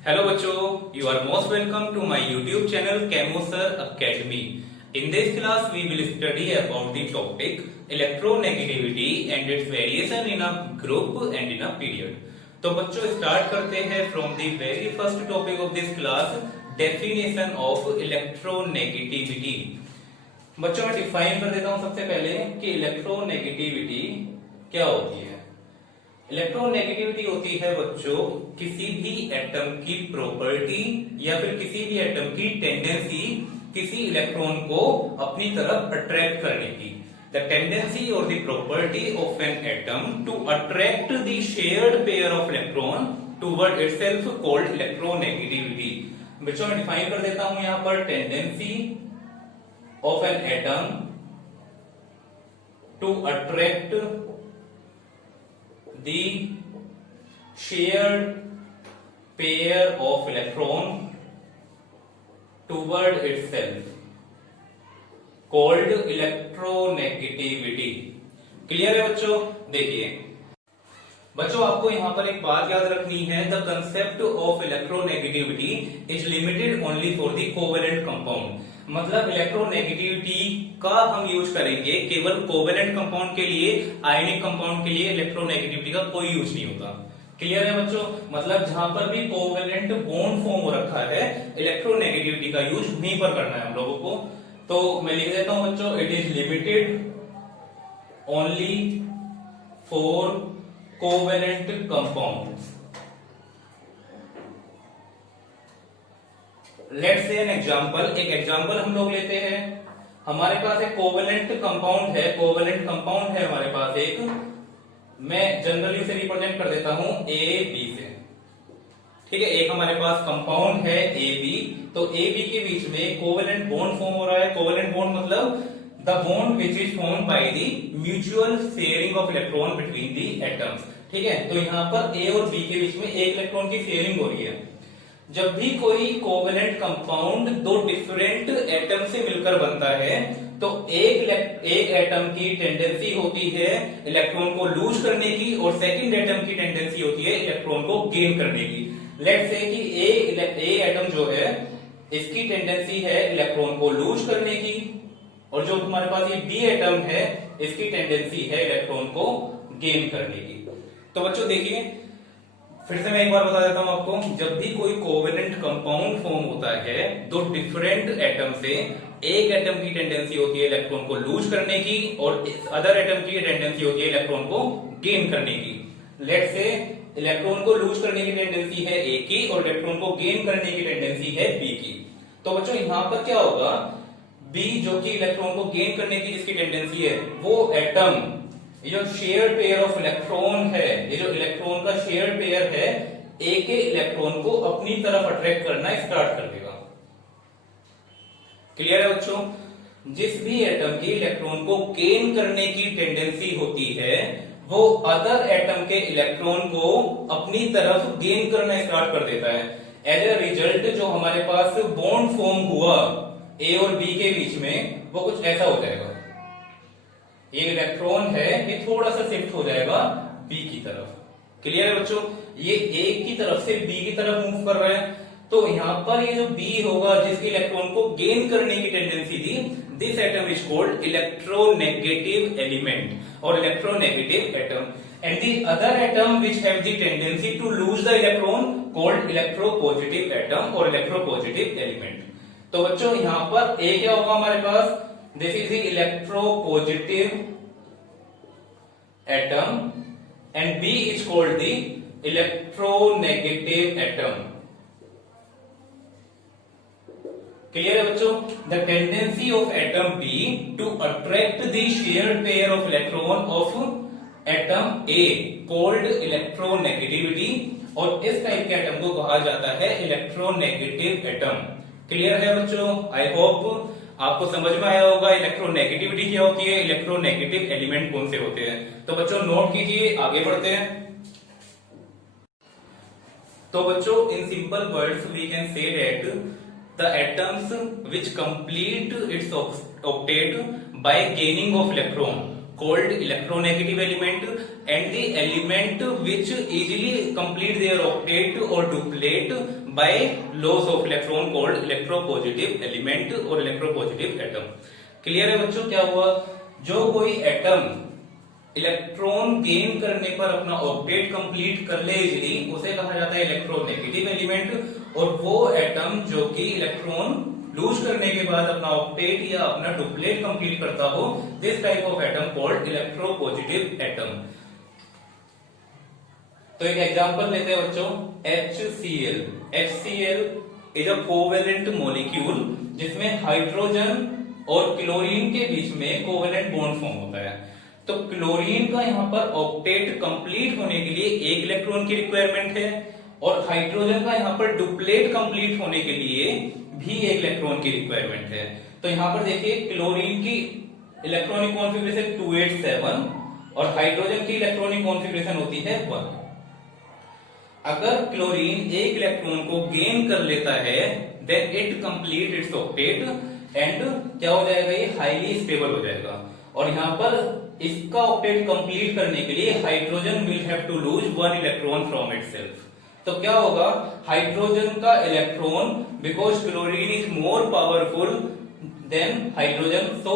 Hello बच्चों, you are most welcome to my YouTube channel Chemosir Academy. In this class, we will study about the topic electronegativity and its variation in a group and in a period. तो बच्चों start करते हैं from the very first topic of this class, definition of electronegativity. बच्चों मैं define कर देता हूं सबसे पहले कि इलेक्ट्रोनेगेटिविटी क्या होती है। इलेक्ट्रोनेगेटिविटी होती है बच्चों किसी भी एटम की प्रॉपर्टी या फिर किसी भी एटम की टेंडेंसी किसी इलेक्ट्रॉन को अपनी तरफ अट्रैक्ट करने की। द टेंडेंसी और the property of an atom to attract the shared pair of electron toward itself called electronegativity. बच्चों मैं डिफाइन कर देता हूं यहां पर tendency of an atom to attract the shared pair of electron toward itself called electronegativity। Clear है बच्चों? देखिए बच्चों आपको यहां पर एक बात याद रखनी है, the concept of electronegativity is limited only for the covalent compound. मतलब इलेक्ट्रोनेगेटिविटी का हम यूज करेंगे केवल कोवेलेंट कंपाउंड के लिए, आयनिक कंपाउंड के लिए इलेक्ट्रोनेगेटिविटी का कोई यूज नहीं होता। क्लियर है बच्चों? मतलब जहां पर भी कोवेलेंट बॉन्ड फॉर्म हो रखा है इलेक्ट्रोनेगेटिविटी का यूज वहीं पर करना है हम लोगों को। तो मैं लिख देता हूं बच्चों, it is limited only for covalent compound. Let's say an example, एक एग्जांपल हम लोग लेते हैं। हमारे पास एक कोवेलेंट कंपाउंड है, कोवेलेंट कंपाउंड है हमारे पास एक, मैं जनरली उसे रिप्रेजेंट कर देता हूं ए बी से। ठीक है, एक हमारे पास कंपाउंड है ए बी, तो ए बी के बीच में कोवेलेंट बॉन्ड फॉर्म हो रहा है। कोवेलेंट बॉन्ड मतलब the bond which is form by the mutual sharing of electron between the atoms. ठीक है, तो यहाँ पर ए और बी के बीच में एक इलेक्ट्रॉन की शेयरिंग हो रही है। जब भी कोई कोवेलेंट कंपाउंड दो डिफरेंट एटम से मिलकर बनता है तो एक एटम की टेंडेंसी होती है इलेक्ट्रॉन को लूज करने की और सेकंड एटम की टेंडेंसी होती है इलेक्ट्रॉन को गेन करने की। लेट्स से कि ए एटम जो है इसकी टेंडेंसी है इलेक्ट्रॉन को लूज करने की, और जो हमारे पास ये बी एटम है इसकी टेंडेंसी है इलेक्ट्रॉन को गेन करने की। तो बच्चों देखिए फिर से मैं एक बार बता देता हूं आपको, जब भी कोई कोवेलेंट कंपाउंड फॉर्म होता है दो डिफरेंट एटम से, एक एटम की टेंडेंसी होती है इलेक्ट्रॉन को लूज करने की और अदर एटम की टेंडेंसी होती है इलेक्ट्रॉन को गेन करने की। लेट्स से इलेक्ट्रॉन को लूज करने की टेंडेंसी है ए की और इलेक्ट्रॉन को गेन करने की टेंडेंसी है बी की। तो बच्चों यहां पर क्या होगा, बी जो कि इलेक्ट्रॉन को गेन करने की जिसकी टेंडेंसी है वो एटम, ये जो शेयर पेयर ऑफ इलेक्ट्रॉन है, ये जो इलेक्ट्रॉन का शेयर पेयर है ए के इलेक्ट्रॉन को अपनी तरफ अट्रैक्ट करना स्टार्ट कर देगा। क्लियर है बच्चों? जिस भी एटम की इलेक्ट्रॉन को गेन करने की टेंडेंसी होती है वो अदर एटम के इलेक्ट्रॉन को अपनी तरफ गेन करना स्टार्ट कर देता है। एज ए रिजल्ट जो हमारे पास बॉन्ड फॉर्म हुआ ए और बी के बीच में वो कुछ ऐसा हो जाएगा, ये इलेक्ट्रॉन है ये थोड़ा सा शिफ्ट हो जाएगा बी की तरफ। क्लियर है बच्चों? ये ए की तरफ से बी की तरफ मूव कर रहा है, तो यहां पर ये जो बी होगा जिसकी इलेक्ट्रॉन को गेन करने की टेंडेंसी थी, this atom is called electronegative element और electronegative atom, and the other atom which have the tendency to lose the electron called electropositive atom और इलेक्ट्रोपॉजिटिव एलिमेंट। तो बच्चों यहां पर ए क्या होगा हमारे पास, this is the electropositive atom and B is called the electronegative atom। clear है बच्चों? The tendency of atom B to attract the shared pair of electron of atom A called electronegativity, और इस टाइप के atom को कहा जाता है electronegative atom. Clear है बच्चों? आई होप आपको समझ में आया होगा इलेक्ट्रोनेगेटिविटी क्या होती है, इलेक्ट्रोनेगेटिव एलिमेंट कौन से होते हैं। तो बच्चों नोट कीजिए, आगे बढ़ते हैं। तो बच्चों in simple words we can say that the atoms which complete its octet by gaining of electron called electronegative element, and the element which easily complete their octet or duplet by loss of electron called electropositive element or electropositive atom. Clear है बच्चों? क्या हुआ, जो कोई atom electron gain करने पर अपना octet complete कर ले इजीली, उसे कहा जाता है इलेक्ट्रोनेगेटिव एलिमेंट, और वो एटम जो कि इलेक्ट्रॉन लूज करने के बाद अपना ऑक्टेट या अपना डुप्लेट कंप्लीट करता हो, this type of atom called electropositive atom. तो एक एग्जांपल लेते हैं बच्चों, HCl। HCl is a covalent molecule जिसमें हाइड्रोजन और क्लोरीन के बीच में कोवेलेंट बॉन्ड फॉर्म होता है। तो क्लोरीन का यहाँ पर ऑक्टेट कंप्लीट होने के लिए एक इलेक्ट्रॉन की रिक्वायरमेंट है, और हाइड्रोजन का यहाँ पर डुप्लेट कंप्लीट होने के लिए भी एक इलेक्ट्रॉन की रिक्वायरमेंट है। तो यहाँ पर देखिए क्लोरीन की इलेक्ट्रॉनिक कॉन्फ़िगरेशन 287 और हाइड्रोजन की इलेक्ट्रॉनिक कॉन्फ़िगरेशन होती है 1। अगर क्लोरीन एक इलेक्ट्रॉन को गेन कर लेता है, then it complete its octet and क्या हो जाएगा, ये हाईली स्टेबल हो जाएगा। और यहाँ पर इसका ऑक्टेट कंप्लीट करने के लिए hydrogen will have to lose 1 electron from itself. तो क्या होगा, हाइड्रोजन का electron, because chlorine is more powerful than hydrogen, so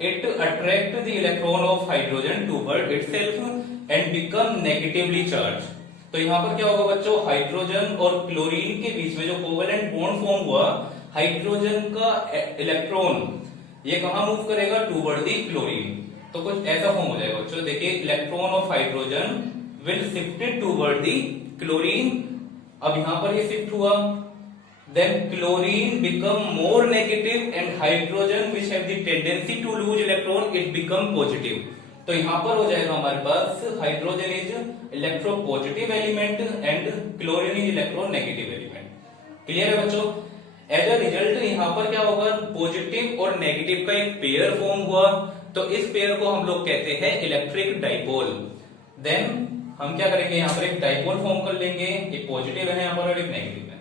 it attract the electron of hydrogen toward itself and become negatively charge. तो यहाँ पर क्या होगा बच्चों, हाइड्रोजन और क्लोरीन के बीच में जो कोवेलेंट बॉन्ड फॉर्म हुआ, हाइड्रोजन का इलेक्ट्रॉन ये कहां मूव करेगा, टूवर्ड द क्लोरीन। तो कुछ ऐसा फॉर्म हो जाएगा बच्चों, देखिए electron of hydrogen will shifted toward the chlorine. अब यहां पर ये शिफ्ट हुआ, then chlorine become more negative and hydrogen which have the tendency to lose electron it become positive. तो यहां पर हो जाएगा हमारे पास hydrogen is electropositive element and chlorine is electronegative element. Clear है बच्चों? एज अ रिजल्ट यहाँ पर क्या होगा, पॉजिटिव और नेगेटिव का एक पेयर फॉर्म हुआ। तो इस पेयर को हम लोग कहते हैं इलेक्ट्रिक डाइपोल। देन हम क्या करेंगे, यहाँ पर एक डाइपोल फॉर्म कर लेंगे, एक पॉजिटिव है यहाँ पर और एक नेगेटिव है।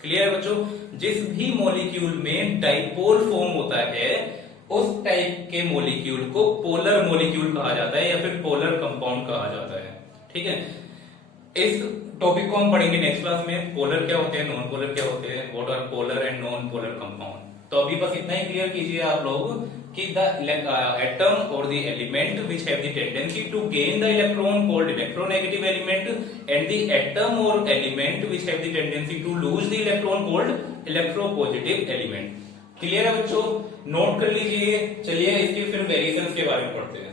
क्लियर है बच्चों? जिस भी मॉलिक्यूल में डाइपोल फॉर्म होता है, उस टाइप के मॉलिक्यूल को पोलर मॉलिक्यूल कहा जाता है या फिर पोलर कंपाउंड कहा जाता है। ठीक है, इस टॉपिक को हम पढ़ेंगे नेक्स्ट क्लास में, पोलर क्या होते हैं, नॉन पोलर क्या होते हैं, what are polar and non polar compound. तो अभी बस इतना ही क्लियर कीजिए आप लोग कि द एटम और the element which have the tendency to gain the electron called electronegative element and the atom और element which have the tendency to lose the electron called electropositive element. Clear है बच्चों? Note कर लीजिए। चलिए इसके फिर variations के बारे में पढ़ते हैं।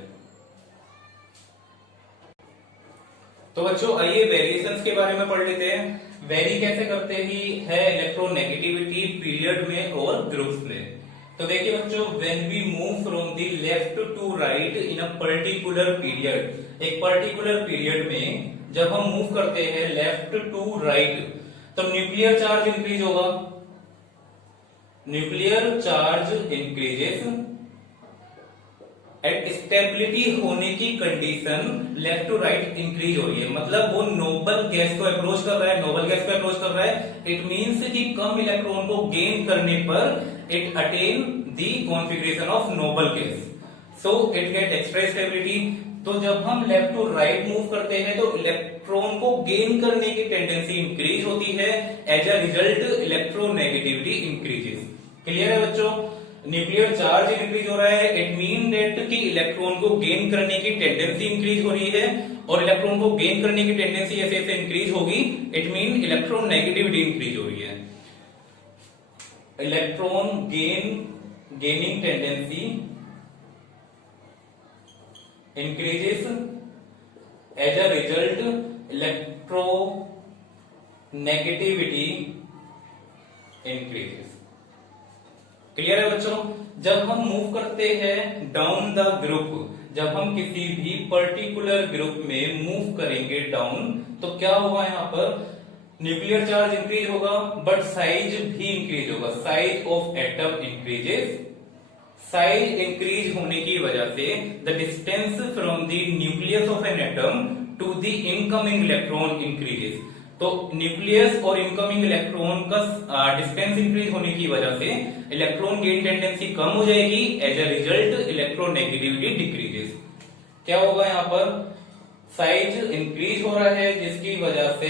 तो बच्चों आइए वेरिएशंस के बारे में पढ़ लेते हैं। वेरी कैसे करते ही है इलेक्ट्रोनेगेटिविटी पीरियड में और ग्रुप्स में। तो देखिए बच्चों, when we move from the left to right in a particular period, एक पर्टिकुलर पीरियड में जब हम मूव करते हैं लेफ्ट टू राइट, तो न्यूक्लियर चार्ज इंक्रीज होगा, nuclear charge increases at stability होने की condition left to right increase हो रही है। मतलब वो नोबल गैस को अप्रोच कर रहा है, नोबल गैस को अप्रोच कर रहा है। इट मींस कि कम इलेक्ट्रॉन को गेन करने पर it attain the configuration of noble gas, so it get extra stability. तो जब हम लेफ्ट टू राइट मूव करते हैं तो इलेक्ट्रॉन को गेन करने की टेंडेंसी इंक्रीज होती है, as a result electronegativity increases. Clear है बच्चों? न्यूक्लियर चार्ज इंक्रीज हो रहा है, इट मीन दैट कि इलेक्ट्रॉन को गेन करने की टेंडेंसी इंक्रीज हो रही है, और इलेक्ट्रॉन को गेन करने की टेंडेंसी ऐसे ऐसे इंक्रीज होगी, इट मीन इलेक्ट्रोनेगेटिविटी इंक्रीज हो रही है। Electron gaining tendency increases, as a result electronegativity increases. Clear है बच्चों? जब हम मूव करते हैं डाउन द ग्रुप, जब हम किसी भी पर्टिकुलर ग्रुप में मूव करेंगे डाउन, तो क्या होगा, यहाँ पर न्यूक्लियर चार्ज इंक्रीज होगा बट साइज भी इंक्रीज होगा, size of atom increases. Size increase होने की वजह से the distance from the nucleus of an atom to the incoming electron increases. तो न्यूक्लियस और इनकमिंग इलेक्ट्रॉन का डिस्टेंस इंक्रीज होने की वजह से इलेक्ट्रॉन गेन टेंडेंसी कम हो जाएगी, as a result electronegativity decreases. क्या होगा यहाँ पर, साइज इंक्रीज हो रहा है जिसकी वजह से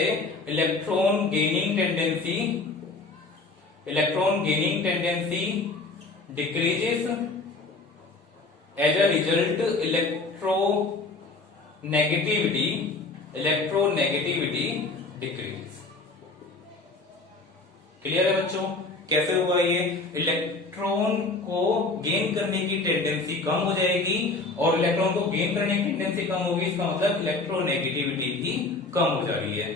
electron gaining tendency decreases, as a result electronegativity decrease. Clear है बच्चों, कैसे हुआ ये, इलेक्ट्रॉन को गेन करने की टेंडेंसी कम हो जाएगी और इलेक्ट्रॉन को गेन करने की टेंडेंसी कम होगी, इसका मतलब इलेक्ट्रोनेगेटिविटी भी कम हो जा रही है।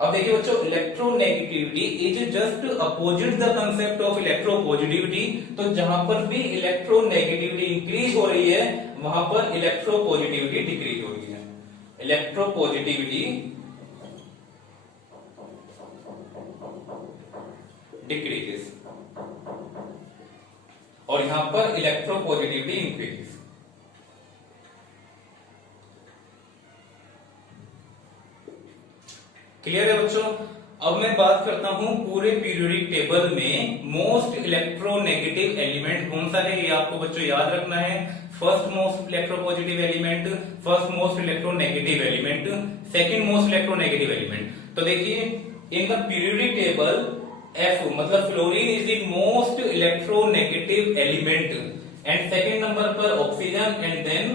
अब देखिए बच्चों, electronegativity is just opposite the concept of electropositivity. तो जहां पर भी इलेक्ट्रोनेगेटिविटी इंक्रीज हो रही है वहां पर इलेक्ट्रोपॉजिटिविटी डिक्रीज हो रही है। इलेक्ट्रोपॉजिटिविटी डिक्रीजेस और यहां पर इलेक्ट्रोपॉजिटिविटी इंक्रीजेस। क्लियर है बच्चों। अब मैं बात करता हूं पूरे पीरियोडिक टेबल में मोस्ट इलेक्ट्रोनेगेटिव एलिमेंट कौन सा है, ये आपको बच्चों याद रखना है। First most electropositive element, first most electronegative element, second most electronegative element. तो देखिए in the periodic table F मतलब fluorine is the most electronegative element and second number पर ऑक्सीजन एंड देन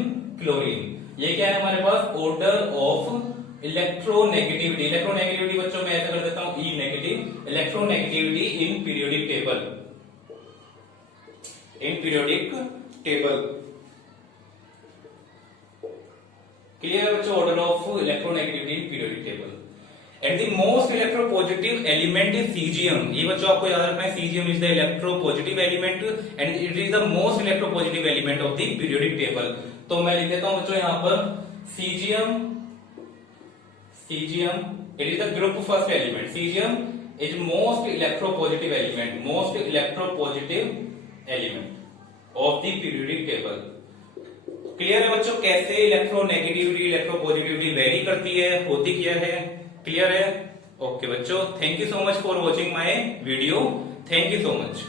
क्लोरीन। ये क्या है हमारे पास, ऑर्डर ऑफ इलेक्ट्रोनेगेटिविटी। इलेक्ट्रोनेगेटिविटी बच्चों मैं ऐसा कर देता हूं ई negative, electronegativity in periodic table. Clear है बच्चों, order of electronegativity in periodic table. And the most electropositive element is caesium. ये बच्चों आपको याद रखना है, caesium is the electropositive element and it is the most electropositive element of the periodic table. तो मैं लिख देता हूं बच्चों यहां पर caesium it is the group first element. Caesium is most electropositive element of the periodic table. Clear है बच्चों, कैसे इलेक्ट्रोनेगेटिविटी इलेक्ट्रोपॉजिटिविटी वेरी करती है, होती क्या है, क्लियर है। ओके बच्चों, thank you so much for watching my video, thank you so much.